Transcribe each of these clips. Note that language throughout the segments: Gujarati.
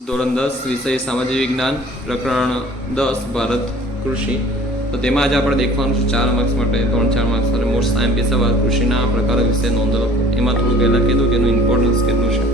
ધોરણ 10 વિષય સામાજિક વિજ્ઞાન પ્રકરણ 10 ભારત કૃષિ. તો તેમાં આજે આપણે દેખવાનું છે 4 માર્ક્સ માટે 3-4 માર્ક્સ માટે મોસ્ટ આઈએમપી સવાલ કૃષિના પ્રકારો વિશે નોંધ લો. એમાં થોડું પહેલાં કીધું કે એનું ઇમ્પોર્ટન્સ કેટલું છે.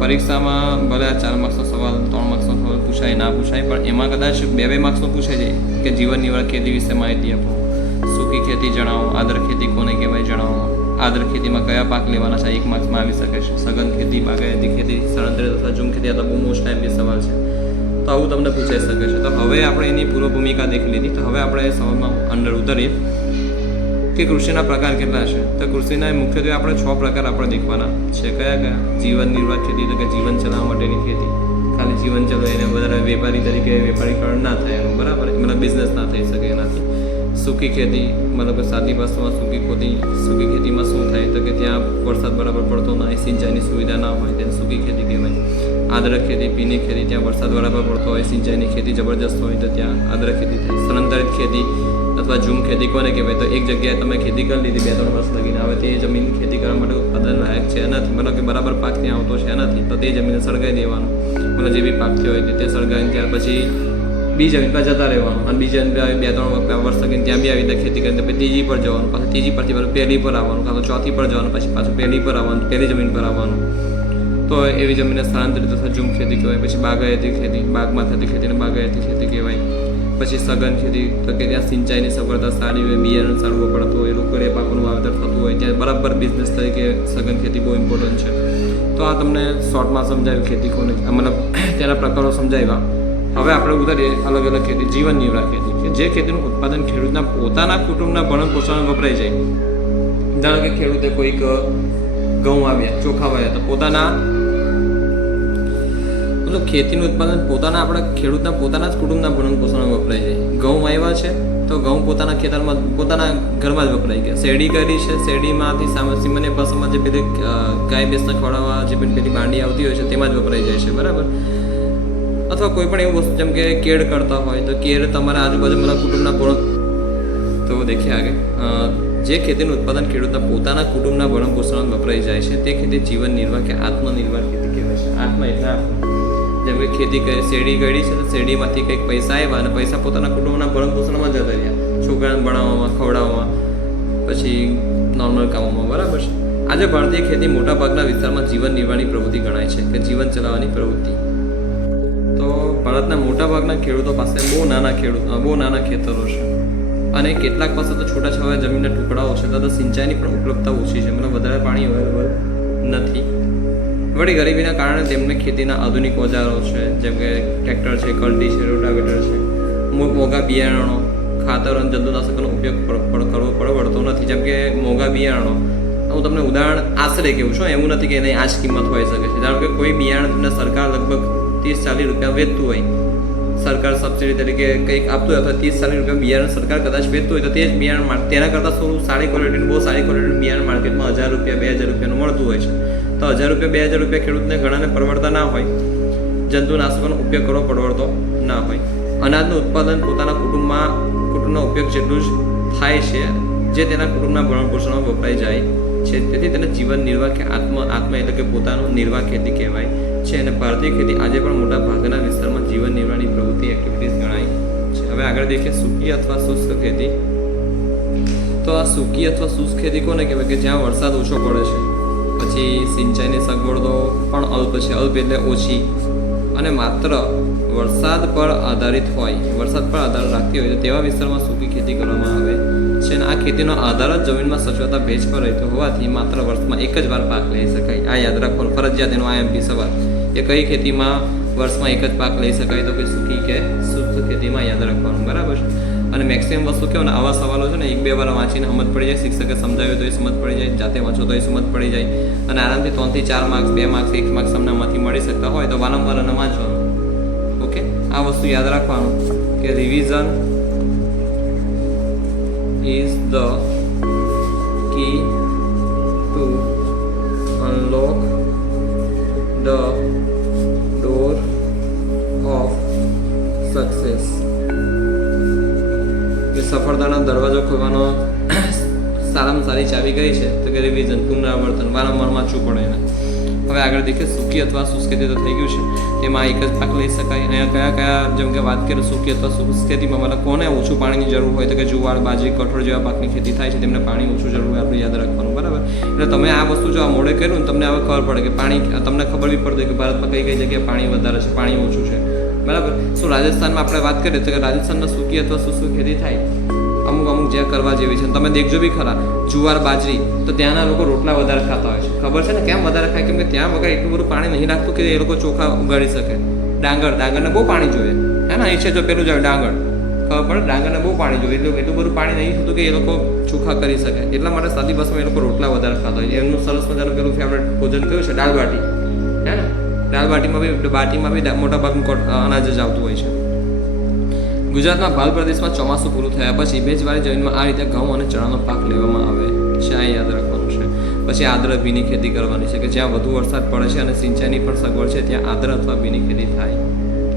પરીક્ષામાં ભલે આ 4 માર્ક્સનો સવાલ 3 માર્ક્સનો સવાલ પૂછાય ના પૂછાય, પણ એમાં કદાચ 2 માર્ક્સનો પૂછાય જાય કે જીવન નિર્વાહ ખેતી વિશે માહિતી આપો, સૂકી ખેતી જણાવો, આદર ખેતી કોને કહેવાય જણાવો, આદર ખેતીમાં કયા પાક લેવાના છે 1 માર્ક્સમાં આવી શકે છે, સઘન ખેતી, બાગાયતી ખેતી, સ્થળાંતરિત અથવા ઝૂમ ખેતી, આ તો બહુ મોસ્ટ આઈએમપી સવાલ છે. તો આવું તમને પૂછાઈ શકે છે. તો હવે આપણે એની પૂર્વ ભૂમિકા દેખી લીધી. તો હવે આપણે સવાલમાં અંદર ઉતરીએ કે કૃષિના પ્રકાર કેટલા છે. તો કૃષિના મુખ્યત્વે આપણે 6 પ્રકાર આપણે દેખવાના છે. કયા કયા? જીવન નિર્વાહ ખેતી, તો કે જીવન ચલાવવા માટેની ખેતી, ખાલી જીવન ચલાવે એને વધારે વેપારી તરીકે વેપારીકરણ ના થાય એનું, બરાબર, મતલબ બિઝનેસ ના થઈ શકે એનાથી. સૂકી ખેતી, મતલબ સાદી ભાષામાં સૂકી ખેતીમાં શું થાય તો કે ત્યાં વરસાદ બરાબર પડતો ના હોય, સિંચાઈની સુવિધા ના હોય, તેને સૂકી ખેતી કહેવાય. આદરક ખેતી, ભીની ખેતી, ત્યાં વરસાદ બરાબર પડતો હોય, સિંચાઈની ખેતી જબરજસ્ત હોય તો ત્યાં આદરક ખેતી થાય. સ્થળાંતરિત ખેતી અથવા ઝૂમ ખેતી કોને કહેવાય? તો એક જગ્યાએ તમે ખેતી કરી લીધી 2-3 વર્ષ લગીને, હવે તે જમીન ખેતી કરવા માટે ઉત્પાદન લાયક છે નથી, મતલબ કે બરાબર પાક ત્યાં આવતો છે નથી, તો તે જમીનને સળગાવી દેવાનું. મતલબ જે બી પાક થયો હોય તે સળગાવીને ત્યાર પછી બીજી જમીન પર જતા રહેવાનું, અને બીજી જમીન પર 2-3 વર્ષ લગીને ત્યાં બી આવી રીતે ખેતી કરીને પછી ત્રીજી પર જવાનું, પાછું ત્રીજી પરથી પાછું પહેલી પર આવવાનું, કાં તો ચોથી પર જવાનું, પછી પાછું પહેલી પર આવવાનું, પહેલી જમીન પર આવવાનું. તો એવી જમીનને સ્થળાંતરિત અથવા ઝૂમ ખેતી કહેવાય. પછી બાગાયતી ખેતી, બાગમાં થતી ખેતીને બાગાયતી ખેતી કહેવાય. પછી સઘન ખેતી, તો કે ત્યાં સિંચાઈની સગવડતા સારી હોય, બિયારણ સારું વપરાતું હોય, રોકડીયા પાકોનું વાવેતર થતું હોય, ત્યાં બરાબર બિઝનેસ તરીકે સઘન ખેતી બહુ ઇમ્પોર્ટન્ટ છે. તો આ તમને શોર્ટમાં સમજાવ્યું ખેતી કોને, મતલબ તેના પ્રકારો સમજાવ્યા. હવે આપણે ઉતારીએ અલગ અલગ ખેતી. જીવન નિર્વાહ ખેતી, કે જે ખેતીનું ઉત્પાદન ખેડૂતના પોતાના કુટુંબના ભરણ પોષણ વપરાઈ જાય. ધારો કે ખેડૂતે કોઈક ઘઉં આવ્યા, ચોખા વાવ્યા, તો પોતાના મતલબ ખેતીનું ઉત્પાદન પોતાના આપણા ખેડૂતના પોતાના જ કુટુંબના ભરણ પોષણ વપરાઈ જાય. ઘઉં આવ્યા છે તો ઘઉં પોતાના ખેતરમાં પોતાના ઘરમાં જ વપરાઈ ગયા. શેરડી કરી છે, શેરડીમાંથી સામાન્ય ભાષામાં જે પેલી ગાય ભેંસને ખવડાવવા જે પેલી બાંડી આવતી હોય છે તેમાં જ વપરાઈ જાય છે, બરાબર. અથવા કોઈ પણ એવું વસ્તુ જેમ કે કેળ કરતા હોય તો કેળ તમારા આજુબાજુના કુટુંબના ભરણ. તો દેખીએ આગળ, જે ખેતીનું ઉત્પાદન ખેડૂતના પોતાના કુટુંબના ભરણ પોષણ વપરાઈ જાય છે તે ખેતી જીવન નિર્વાહ કે આત્મનિર્ભર ખેતી કહેવાય છે. આત્મ એટલે આપણું. જેમ કે ખેતી કરી, શેરડી કરી છે તો શેરડીમાંથી કંઈક પૈસા આવ્યા અને પૈસા પોતાના કુટુંબના ભરણ પોષણમાં જતા રહ્યા, છોકરાને ભણાવવામાં, ખવડાવવામાં, પછી નોર્મલ કામોમાં, બરાબર છે. આજે ભારતીય ખેતી મોટાભાગના વિસ્તારમાં જીવન નિર્વાહની પ્રવૃત્તિ ગણાય છે, કે જીવન ચલાવવાની પ્રવૃત્તિ. તો ભારતના મોટાભાગના ખેડૂતો પાસે બહુ નાના ખેતરો છે, અને કેટલાક પાસે તો છૂટાછવાયા જમીનના ટુકડાઓ છે, તો સિંચાઈની પણ ઉપલબ્ધતા ઓછી છે, મતલબ વધારે પાણી અવેલેબલ નથી. વળી ગરીબીના કારણે તેમને ખેતીના આધુનિક ઓજારો છે, જેમ કે ટ્રેક્ટર છે, કલ્ટી છે, રોટાવેટર છે, મોંઘા બિયારણો, ખાતર અને જંતુનાશકોનો ઉપયોગ કરવો પડતો નથી. જેમ કે મોંઘા બિયારણો, હું તમને ઉદાહરણ આશરે કહું છું, એવું નથી કે એની આ જ કિંમત હોઈ શકે છે. ધારો કે કોઈ બિયારણ તમને સરકાર લગભગ 30-40 રૂપિયા વેચતું હોય, સરકાર સબસિડી તરીકે કંઈક આપતું હોય, અથવા 30-40 રૂપિયા બિયારણ સરકાર કદાચ વેચતું હોય, તો તે જ બિયારણ તેના કરતાં થોડું સારી ક્વોલિટીનું, બહુ સારી ક્વોલિટીનું બિયારણ માર્કેટમાં 1000 રૂપિયા 2000 રૂપિયાનું મળતું હોય છે. તો 1000 રૂપિયા 2000 રૂપિયા ખેડૂતને ઘણાને પરવડતા ના હોય, જંતુનાશકોનો ઉપયોગ કરવો પરવડતો ના હોય. અનાજનું ઉત્પાદન પોતાના કુટુંબનો ઉપયોગ જેટલું જ થાય છે જે તેના કુટુંબના ભરણ પોષણમાં વપરાઈ જાય છે, તેથી તેને જીવન નિર્વાહ કે આત્મ એટલે કે પોતાનું નિર્વાહ ખેતી કહેવાય છે. અને ભારતીય ખેતી આજે પણ મોટા ભાગના વિસ્તારમાં જીવન નિર્વાહની પ્રવૃત્તિ એક્ટિવિટીઝ ગણાય છે. હવે આગળ દેખીએ સૂકી અથવા શુષ્ક ખેતી. તો આ સૂકી અથવા શુષ્ક ખેતી કોને કહેવાય? કે જ્યાં વરસાદ ઓછો પડે છે, પછી સિંચાઈની સગવડો પણ અલ્પ છે, અલ્પ એટલે ઓછી, અને માત્ર વરસાદ પર આધારિત હોય, વરસાદ પર આધાર રાખતી હોય, તો તેવા વિસ્તારમાં સૂકી ખેતી કરવામાં આવે છે. અને આ ખેતીનો આધાર જ જમીનમાં સચવાતા ભેજ પર રહેતો હોવાથી માત્ર વર્ષમાં એક જ વાર પાક લઈ શકાય. આ યાદ રાખવાનું ફરજિયાત, એનો આઈએમપી સવાલ કે કઈ ખેતીમાં વર્ષમાં એક જ પાક લઈ શકાય, તો કે સૂકી કે શુષ્ક ખેતીમાં યાદ રાખવાનું, બરાબર. અને મેક્સિમમ વસ્તુ કેવું ને, આવા સવાલો છે ને 1-2 વાર વાંચીને સમજ પડી જાય, શિક્ષકે સમજાવ્યું તો એ સમજ પડી જાય, જાતે વાંચો તો એ સમજ પડી જાય, અને આરામથી 3-4 માર્ક્સ, 2 માર્ક્સ, 1 માર્ક્સ તમને આમાંથી મળી શકતા હોય તો વારંવાર અને વાંચવાનું. ઓકે, આ વસ્તુ યાદ રાખવાનું કે revision is the key to unlock the door of success. કે સફળતાનો દરવાજો ખોલવાનો સારામાં સારી ચાવી કઈ છે? તો કે રિવિઝન, પુનરાવર્તન, વારંવાર વાંચવું પડે એને. હવે આગળ દેખીએ સૂકી અથવા શુષ્ક ખેતી તો થઈ ગયું છે, તેમાં એક જ પાક લઈ શકાય. અહીંયા કયા કયા, જેમ કે વાત કરીએ સૂકી અથવા શુષ્ક ખેતીમાં મતલબ કોને ઓછું પાણીની જરૂર હોય તો કે જુવાર, બાજરી, કઠોળ જેવા પાકની ખેતી થાય છે, તેમને પાણી ઓછું જરૂર હોય, આપણે યાદ રાખવાનું. બરાબર, એટલે તમે આ વસ્તુ જો આ મોડે કર્યું ને તમને હવે ખબર પડે કે પાણી, તમને ખબર બી પડે કે ભારતમાં કઈ કઈ જગ્યાએ પાણી વધારે છે, પાણી ઓછું છે. બરાબર. શું રાજસ્થાનમાં આપણે વાત કરીએ તો કે રાજસ્થાનમાં સૂકી અથવા શુષ્ક ખેતી થાય અમુક અમુક જ્યાં કરવા જેવી છે. તમે દેખજો બી ખરા, જુવાર, બાજરી, તો ત્યાંના લોકો રોટલા વધારે ખાતા હોય છે. ખબર છે ને કેમ વધારે ખાય? કેમ કે ત્યાં વગર એટલું બધું પાણી નહીં લાગતું કે એ લોકો ચોખા ઉગાડી શકે. ડાંગરને બહુ પાણી જોઈએ, હે ને? અહીં છે જો પેલું જાય ડાંગર, ખબર પડે, ડાંગરને બહુ પાણી જોઈએ, એટલું બધું પાણી નહીં થતું કે એ લોકો ચોખા કરી શકે. એટલા માટે સાદી ભાષામાં એ લોકો રોટલા વધારે ખાતા હોય છે. એમનું સરસ મજાનું પેલું ફેવરેટ ભોજન કયું છે? દાળ બાટી, હે ને? દાળ બાટીમાં બી મોટા ભાગનું અનાજ જ આવતું હોય છે. ગુજરાતના ભાલ પ્રદેશમાં ચોમાસું પૂરું થયા પછી ભેજવાળી જમીનમાં આ રીતે ઘઉં અને ચણાનો પાક લેવામાં આવે છે. આ યાદ રાખવાનું છે. પછી આદ્ર ભીની ખેતી કરવાની છે કે જ્યાં વધુ વરસાદ પડે છે અને સિંચાઈની પણ સગવડ છે ત્યાં આદ્ર અથવા ભીની ખેતી થાય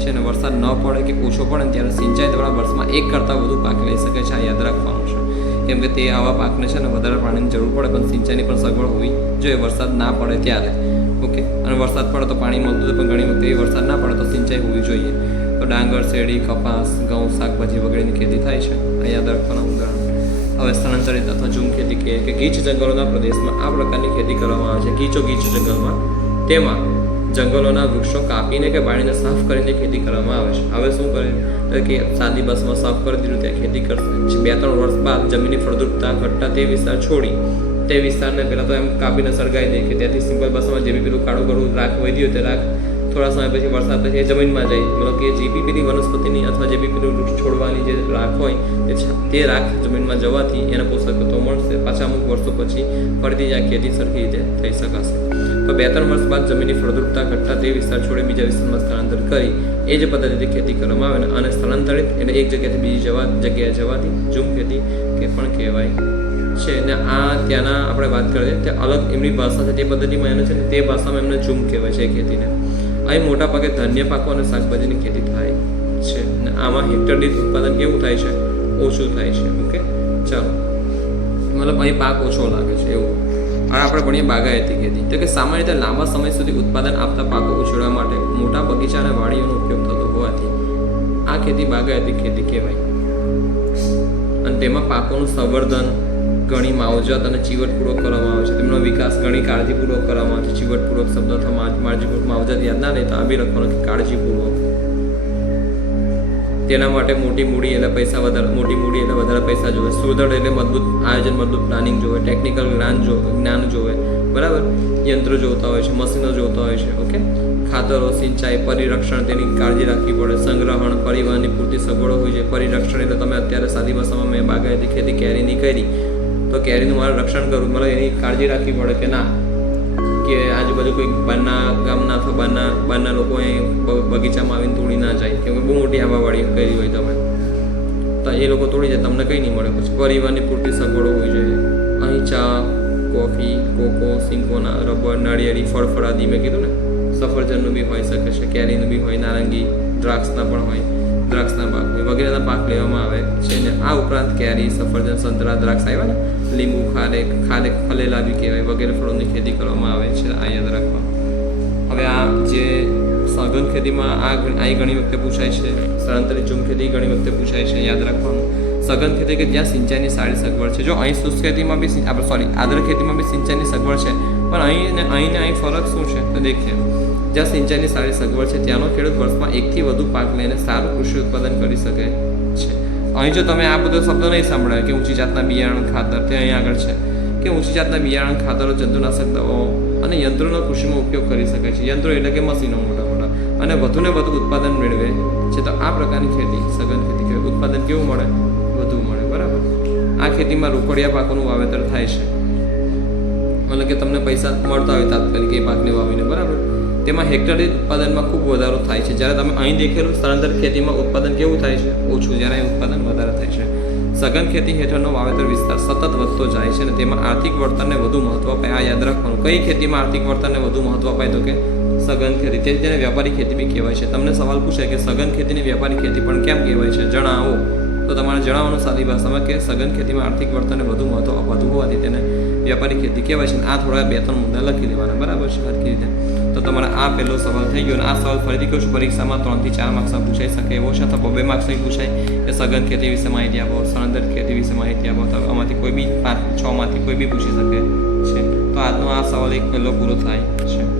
છે. અને વરસાદ ન પડે કે ઓછો પડે ને ત્યારે સિંચાઈ દ્વારા વર્ષમાં એક કરતાં વધુ પાક લઈ શકે છે. આ યાદ રાખવાનું છે, કેમ કે તે આવા પાકને છે ને વધારે પાણીની જરૂર પડે પણ સિંચાઈની પણ સગવડ હોવી જોઈએ વરસાદ ના પડે ત્યારે. ઓકે, અને વરસાદ પડે તો પાણી મળતું હતું પણ ઘણી વખતે વરસાદ ના પડે તો સિંચાઈ હોવી જોઈએ. તો ડાંગર, શેરડી, કપાસ, ઘઉં, શાકભાજી વગેરેની ખેતી થાય છે. આ યાદ રાખવાનું ઉદાહરણ. હવે સ્થળાંતરિત અથવા ઝૂમ ખેતી કહે કે ગીચ જંગલોના પ્રદેશમાં આ પ્રકારની ખેતી કરવામાં આવે છે. ગીચ જંગલમાં તેમાં જંગલોના વૃક્ષો કાપીને કે બાળીને સાફ કરીને ખેતી કરવામાં આવે છે. હવે શું કરે તો કે સાદી બસમાં સાફ કરી દીધું ત્યાં ખેતી કરશે. 2-3 વર્ષ બાદ જમીનની ફળદ્રુપતા ઘટતા તે વિસ્તાર છોડી તે વિસ્તારને પહેલાં તો એમ કાપીને સળગાવી દે કે ત્યાંથી સિમ્પલ બસમાં જે બી પેલું કાળું રાખ વધ્યું તે રાખ થોડા સમય પછી વરસાદ પછી એ જમીનમાં જાય, મતલબ કે જે બી પેલી વનસ્પતિની અથવા જે બી પેલું વૃક્ષ છોડવાની જે રાખ હોય તે રાખ જમીનમાં જવાથી એને પોષક તત્વો મળશે. પાછા અમુક વર્ષો પછી ફરીથી આ ખેતી સરખી રીતે થઈ શકાશે. તો 2-3 વર્ષ બાદ જમીનની ફળદ્રુપતા ઘટતા તે વિસ્તાર છોડી બીજા વિસ્તારમાં સ્થળાંતર કરી એ જ પદ્ધતિથી ખેતી કરવામાં આવે અને સ્થળાંતરિત એટલે એક જગ્યાએથી બીજી જગ્યાએ જવાથી ઝૂમ ખેતી કે પણ કહેવાય છે. ને આ ત્યાંના આપણે વાત કરીએ ત્યાં અલગ એમની ભાષા છે, તે પદ્ધતિમાં એને છે ને તે ભાષામાં એમને ઝૂમ કહેવાય છે એ ખેતીને. અહીં મોટા ભાગે ધાન્ય પાકો અને શાકભાજીની ખેતી થાય છે. અને આમાં હેક્ટર દીઠ ઉત્પાદન કેવું થાય છે? ઓછું થાય છે. ઓકે, ચાલો, મતલબ અહીં પાક ઓછો લાગે છે એવું. હવે આપણે ભણીએ બાગાયતી ખેતી. તો કે સામાન્ય રીતે લાંબા સમય સુધી ઉત્પાદન આપતા પાકો ઉછેરવા માટે મોટા બગીચા અને વાડીઓનો ઉપયોગ થતો હોવાથી આ ખેતી બાગાયતી ખેતી કહેવાય. અને તેમાં પાકોનું સંવર્ધન ઘણી માવજત અને ચીવટપૂર્વક કરવામાં આવે છે. તેમનો વિકાસ ઘણી કાળજીપૂર્વક કરવામાં આવે છે. ચીવટપૂર્વક શબ્દ અથવા માવજત યાદ ના રહે તો આ બી લખવાનું કે કાળજીપૂર્વક. તેના માટે મોટી મૂડી એટલે વધારે પૈસા જોવે. સુદૃઢ એટલે મજબૂત આયોજન, મજબૂત પ્લાનિંગ જોવે. ટેકનિકલ જ્ઞાન જોવે. બરાબર, યંત્રો જોતા હોય છે, મશીનો જોતા હોય છે. ઓકે, ખાતરો, સિંચાઈ, પરિરક્ષણ તેની કાળજી રાખવી પડે. સંગ્રહણ, પરિવહનની પૂરતી સગવડો હોય છે. પરિરક્ષણ એટલે તમે અત્યારે સાદી ભાષામાં મેં બાગાયતી ખેતી કેરીની કરી તો કેરીનું મારે રક્ષણ કરવું, મતલબ એની કાળજી રાખવી પડે કે ના કે આજુબાજુ કોઈ બહારના ગામના અથવા બહારના લોકો અહીં બગીચામાં આવીને તોડી ના જાય, કેમ કે બહુ મોટી આંબાવાળી કરી હોય તમે તો એ લોકો તોડી જાય, તમને કંઈ નહીં મળે. પછી પરિવહનની પૂરતી સગવડો હોવી જોઈએ. અહીં ચા, કોફી, કોકો, સિંકોના, રબર, નાળિયેરી, ફળફળાદી મેં કીધું ને, સફરજનનું બી હોઈ શકે છે, કેરીનું બી હોય, નારંગી, દ્રાક્ષના પણ હોય, દ્રાક્ષના પાક વગેરેના પાક લેવામાં આવે છે. અને આ ઉપરાંત કેરી, સફરજન, સંતરા, દ્રાક્ષ આવ્યા ને, લીંબુ, ખલેલા બી કહેવાય વગેરે ફળોની ખેતી કરવામાં આવે છે. આ યાદ રાખવાનું. હવે આ જે સઘન ખેતીમાં આ ઘણી વખતે પૂછાય છે. સ્થળાંતરિત ઝૂમ ખેતી ઘણી વખતે પૂછાય છે. યાદ રાખવાનું. સઘન ખેતી કે જ્યાં સિંચાઈની સારી સગવડ છે. જો અહીં શુષ્ક ખેતીમાં બી આદ્ર ખેતીમાં બી સિંચાઈની સગવડ છે, પણ અહીં ફરક શું છે તો દેખીએ. જ્યાં સિંચાઈની સારી સગવડ છે ત્યાંનો ખેડૂત વર્ષમાં એકથી વધુ પાક લઈને સારું કૃષિ ઉત્પાદન કરી શકે છે. અહીં જો તમે આ બધો શબ્દો નહીં સાંભળાય કે ઊંચી જાતના બિયારણ, ખાતર, તે અહીં આગળ છે કે ઊંચી જાતના બિયારણ, ખાતરો, જંતુનાશક દવાઓ અને યંત્રોનો કૃષિમાં ઉપયોગ કરી શકે છે. યંત્રો એટલે કે મશીનો મોટા અને વધુને વધુ ઉત્પાદન મેળવે છે. તો આ પ્રકારની ખેતી સઘન ખેતી કહેવાય. ઉત્પાદન કેવું મળે? વધુ મળે. બરાબર. આ ખેતીમાં રોકડિયા પાકોનું વાવેતર થાય છે, મતલબ કે તમને પૈસા મળતા હોય તાત્કાલિક એ પાકને વાવીને. બરાબર. તેમાં હેક્ટર દીઠ ઉત્પાદનમાં ખૂબ વધારો થાય છે. જ્યારે તમે અહીં દેખેલું સ્થળાંતર ખેતીમાં ઉત્પાદન કેવું થાય છે? ઓછું. જ્યારે અહીં ઉત્પાદન વધારે થાય છે. સઘન ખેતી હેઠળનો વાવેતર વિસ્તાર સતત વધતો જાય છે અને તેમાં આર્થિક વળતરને વધુ મહત્વ અપાય. આ યાદ રાખવાનું. કઈ ખેતીમાં આર્થિક વળતરને વધુ મહત્વ અપાય તો કે સઘન ખેતી. તેને વ્યાપારી ખેતી બી કહેવાય છે. તમને સવાલ પૂછાય કે સઘન ખેતીને વ્યાપારી ખેતી પણ કેમ કહેવાય છે, જણાવો. તો તમારે જણાવવાનું સાદી ભાષામાં કે સઘન ખેતીમાં આર્થિક વળતરને વધુ મહત્વ અપાતું હોવાથી તેને વ્યાપારી ખેતી કહેવાય છે. આ થોડા 2-3 મુદ્દા લખી દેવાના, બરાબર છે સરખી રીતે. તો તમારા આ પહેલો સવાલ થઈ ગયો. અને આ સવાલ ફરીથી કહું છું, પરીક્ષામાં 3 થી 4 માર્ક્સમાં પૂછાઈ શકે એવો છે, અથવા 2 માર્ક્સની પૂછાય કે સઘન ખેતી વિશે માહિતી આપો, સ્થળાંતર ખેતી વિશે માહિતી આપો, તો આમાંથી કોઈ બી 5-6 માંથી કોઈ બી પૂછી શકે છે. તો આજનો આ સવાલ એક પહેલો પૂરો થાય છે.